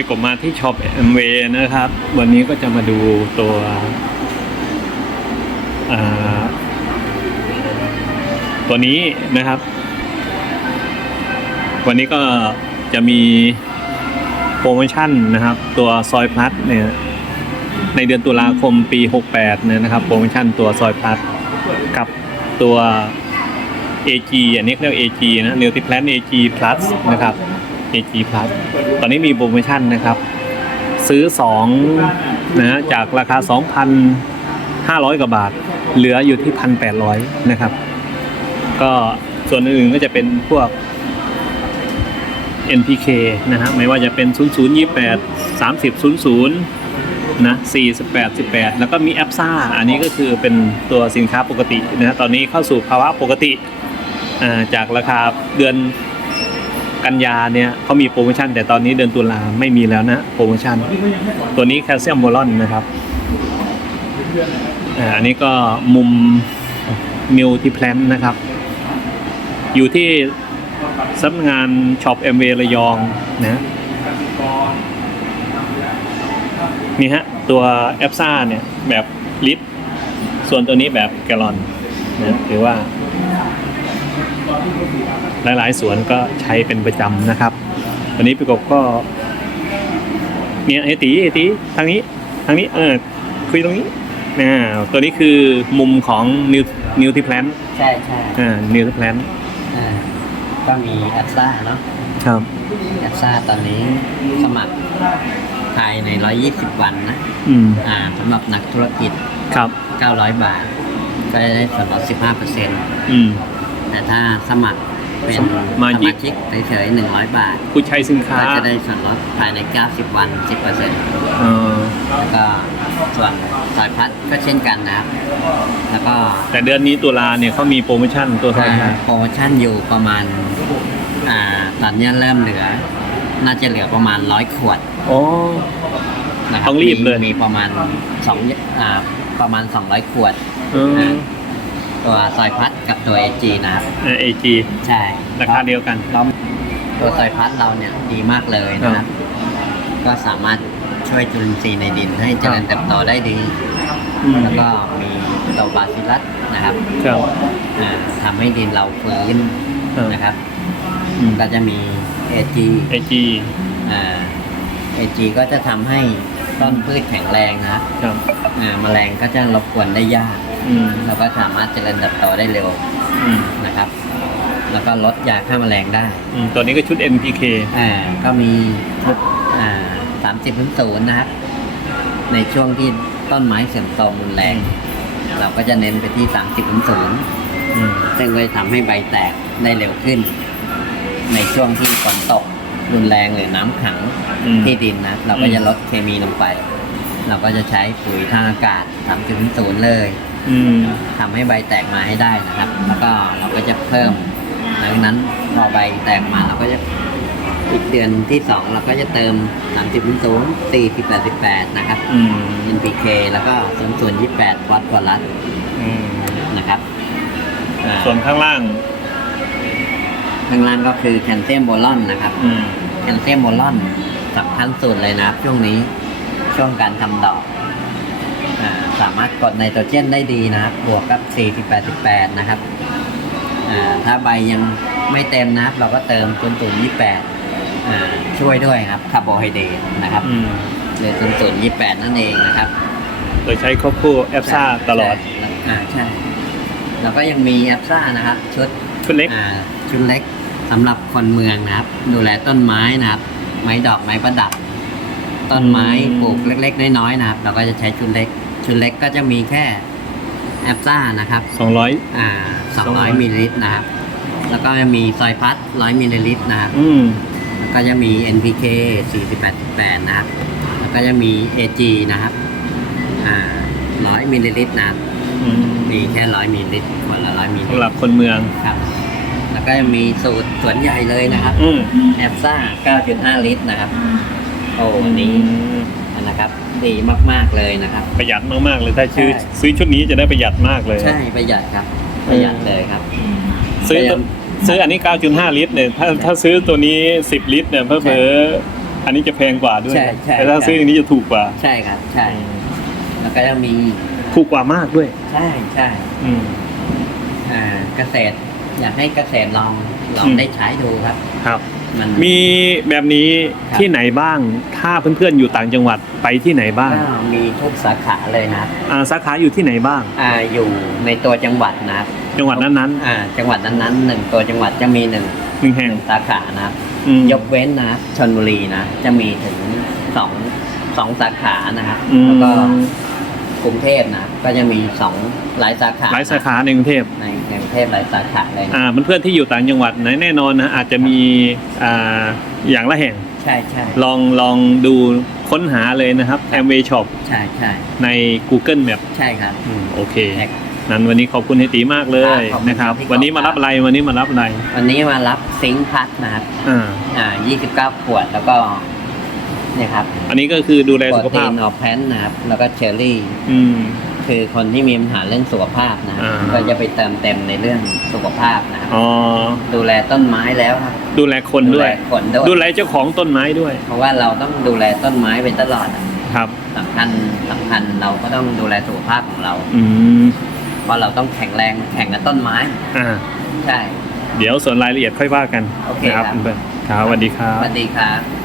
พี่กบมาที่ช็อป MV นะครับ วันนี้ก็จะมาดูตัวตัวนี้นะครับ วันนี้ก็จะมีโปรโมชั่นนะครับ ตัวซอยพลัสเนี่ยในเดือนตุลาคมปี 68เนี่ยนะครับโปรโมชั่นตัวซอยพลัสกับตัว AG อันนี้เรียก AG นะ n e w t i p l a n AG Plus นะครับ AG Plus ตอนนี้มีโปรโมชั่นนะครับ ซื้อ2นะฮะจากราคา 2,500 กว่าบาท เหลืออยู่ที่ 1,800 นะครับ ก็ส่วนอื่นๆก็จะเป็นพวก NPK นะฮะไม่ว่าจะเป็น 0028 3000 นะ 48 18 แล้วก็มีแอปซ่า อันนี้ก็คือเป็นตัวสินค้าปกตินะตอนนี้เข้าสู่ภาวะปกติจากราคาเดือน กันยาเนี่ยเขามีโปรโมชั่น แต่ตอนนี้เดือนตุลาไม่มีแล้วนะโปรโมชั่น ตัวนี้แคลเซียมโบรอนนะครับอันนี้ก็มุมมิลติแพลนนะครับ อยู่ที่สำนักงานช็อปเอ็มเวระยองนะนี่ฮะ ตัวแอปซ่าเนี่ยแบบลิตรส่วนตัวนี้แบบแกลลอนนะถือว่า หลายๆ สวนก็ใช้เป็นประจำนะครับ วันนี้พี่กบก็เนี่ยไอตีไอตีทางนี้ทางนี้เออคุยตรงนี้นะตัวนี้คือมุมของนิวนิวทิแพลนใช่ใช่อ่านิวทิแพลนอ่าก็มีแอปซ่าเนาะครับแอปซ่าตอนนี้สมัครภายใน 120 วันนะอืมอ่าสำหรับนักธุรกิจครับ900 บาท ก็จะได้ส่วนลด15%อืม แต่ถ้าสมัครเป็นสสมามาชิก ชิกเฉยๆ100 บาท ผู้ใช้สินค้าก็จะได้ส่วนลดภายใน 90 วัน 10%เออแล้วก็ส่วนสายพัดก็เช่นกันนะครับ แล้วก็แต่เดือนนี้ตุลาเนี่ยเขามีโปรโมชั่นตัวทอยอ่าโปรโมชั่นอยู่ประมาณอ่าตอนนี้เริ่มเหลือ น่าจะเหลือประมาณร้อยขวด โอ้ นะคต้องรีบเลย มีมีประมาณสองอ่าประมาณสองร้อยขวดเออตัวซอยพัด กับตัวเอจีนะครับ เอจีใช่ราคาเดียวกัน เราตัวซอยพัดเราเนี่ยดีมากเลยนะครับ ก็สามารถช่วยจุลินทรีย์ในดินให้เจริญเติบโตได้ดี อืมแล้วก็มีตัวบาซิลัสนะครับครับ อ่าทำให้ดินเราฟื้นครับ นะครับอืมก็จะมี AG เอจีอ่า AG ก็จะทำให้ต้นพืชแข็งแรงนะครับครับอ่าแมลงก็จะรบกวนได้ยาก อืมแล้วก็สามารถเจริญเติบโตได้เร็วอืมนะครับ แล้วก็ลดยาฆ่าแมลงได้ อืมตัวนี้ก็ชุด NPK อ่าก็มีชุดอ่าสามสิบศูนย์นะครับ ในช่วงที่ต้นไม้เสื่อมโทรมรุนแรง เราก็จะเน้นไปที่สามสิบศูนย์อืมซึ่งก็จะทำให้ใบแตกได้เร็วขึ้น ในช่วงที่ฝนตกรุนแรงหรือน้ำขัง อืม ที่ดินนะเราก็จะลดเคมีลงไป เราก็จะใช้ปุ๋ยทางอากาศสามศูนย์เลย อืม ทำให้ใบแตกมาให้ได้นะครับ แล้วก็เราก็จะเพิ่ม หลังจากนั้นพอใบแตกมาเราก็จะอีกเดือนที่สองเราก็จะเติม 30 0 40 88 นะครับ อืม NPK แล้วก็0 0 28 วัตต์กว่าลัดอืม นะครับอ่าส่วนข้างล่าง ข้างล่างก็คือแคลเซียมโบรอนนะครับ อืม แคลเซียมโบรอนสำคัญสุดเลยนะครับช่วงนี้ช่วงการทำดอกอา สามารถกดไนโตรเจนได้ดีนะครับ บวกกับ40 88 นะครับอ่าถ้าใบยังไม่เต็มนะครับ เราก็เติม0 0 28อ่าช่วยด้วยครับคาร์โบไฮเดรตนะครับอืมหรือ0 0 28 นั่นเองนะครับ โดยใช้ครอบคู่แอปซ่าตลอดใช่อ่าใช่ แล้วก็ยังมีแอปซ่านะครับ ชุดชุดเล็กอ่าชุดเล็กสำหรับคนเมืองนะครับ ดูแลต้นไม้นะครับ ไม้ดอกไม้ประดับ ต้นไม้อืมปลูกเล็ก ๆ น้อยๆนะครับ เราก็จะใช้ชุดเล็ก ชุดเล็กก็จะมีแค่แอปซ่านะครับ200อ่า200มิลลิลิตรนะครับ แล้วก็จะมีซอยพัด100มิลลิลิตรนะครับอืมแล้วก็จะมี NPK 48.8 นะครับ แล้วก็จะมี AG นะครับ อ่า100มิลลิลิตรนะครับ อืมมีแค่100มิลลิลิตรคนละ100มิลลิลิสำตหรรับคนเมือง ครับ แล้วก็จะมีสูตรสวนใหญ่เลยนะครับ อืมแอปซ่า 9.5 ลิตรนะครับ โอ้อันนี้ นะครับ ดีมากๆเลยนะครับ ประหยัดมากๆเลยถ้าซื้อใช่ ซื้อชุดนี้จะได้ประหยัดมากเลย ใช่ประหยัดครับ ประหยัดเลยครับ ซื้อก็ยังซื้ออันนี้ 9.5 ลิตรเนี่ยถ้าถ้าซื้อตัวนี้ 10 ลิตรเนี่ยเพิ่มเผลอๆอันนี้จะแพงกว่าด้วยใช่ใช่แต่ถ้าใช่ ซื้ออย่างนี้จะถูกกว่า ใช่ครับ ใช่ แล้วก็จะมีถูกกว่ามากด้วย ใช่ใช่อืม อ่าเกษตร อยากให้เกษตรลองลองอืม ได้ใช้ดูครับ ครับ มัน มีแบบนี้ครับ ที่ไหนบ้าง ถ้าเพื่อนๆอยู่ต่างจังหวัดไปที่ไหนบ้างก็มีทุกสาขาเลยนะครับอ่าสาขาอยู่ที่ไหนบ้าง อ่าอยู่ในตัวจังหวัดนะครับจังหวัดนั้นอ่าจังหวัดนั้นๆหนึ่งตัวจังหวัดจะมีหนึ่งๆหนึ่งหแห่งนึ่งสาขานะครับอืม ยกเว้นนะชนบุรีนะจะมีถึงสองสองสาขานะครับอืม แล้วก็กรุงเทพนะก็จะมีสองหลายสาขาหลายสาขาในกรุงเทพในในกรุงเท พหลายสาขาเลยนะอ่าเพื่อนๆที่อยู่ต่างจังหวัดนะแน่นอนนะอาจจะมีอ่าอย่างละแห่ง ใช่ใช่ลองลองดูค้นหาเลยนะครับครับ Amway Shop ใช่ใช่ใน Google Map ใช่ครับ อืมโอเคแท็กนั้นวันนี้ขอบคุณเฮยตีมากเลยครับขอบคุณนะครับ ครับพี่วันนี้มารับครับอะไรวันนี้มารับอะไรวันนี้มารับซิงค์พัดนะครับอ่าอ่า29 ขวดแล้วก็เนี่ยครับอันนี้ก็คือดูแลโปสุรขตีภาพนออแพนนะครับแล้วก็เชอร์รี่ อืม คือคนที่มีปัญหาเรื่องสุขภาพนะครับอ่า ก็จะไปเติมเต็มในเรื่องสุขภาพนะครับอ๋อดูแลต้นไม้แล้วครับดูแลคนด้วยแลคนด้วยดูแลเจ้าของต้นไม้ด้วยเพราะว่าเราต้องดูแลต้นไม้ไปตลอดอะครับ สำคัญสำคัญเราก็ต้องดูแลสุขภาพของเรา อืมเพราะเราต้องแข็งแรงแข่งกับต้นไม้อ่าใช่ เดี๋ยวส่วนรายละเอียดค่อยว่ากันโอเคนะครับครับเพื่อนๆครับสวัสดีครัสบ วัสดีครับ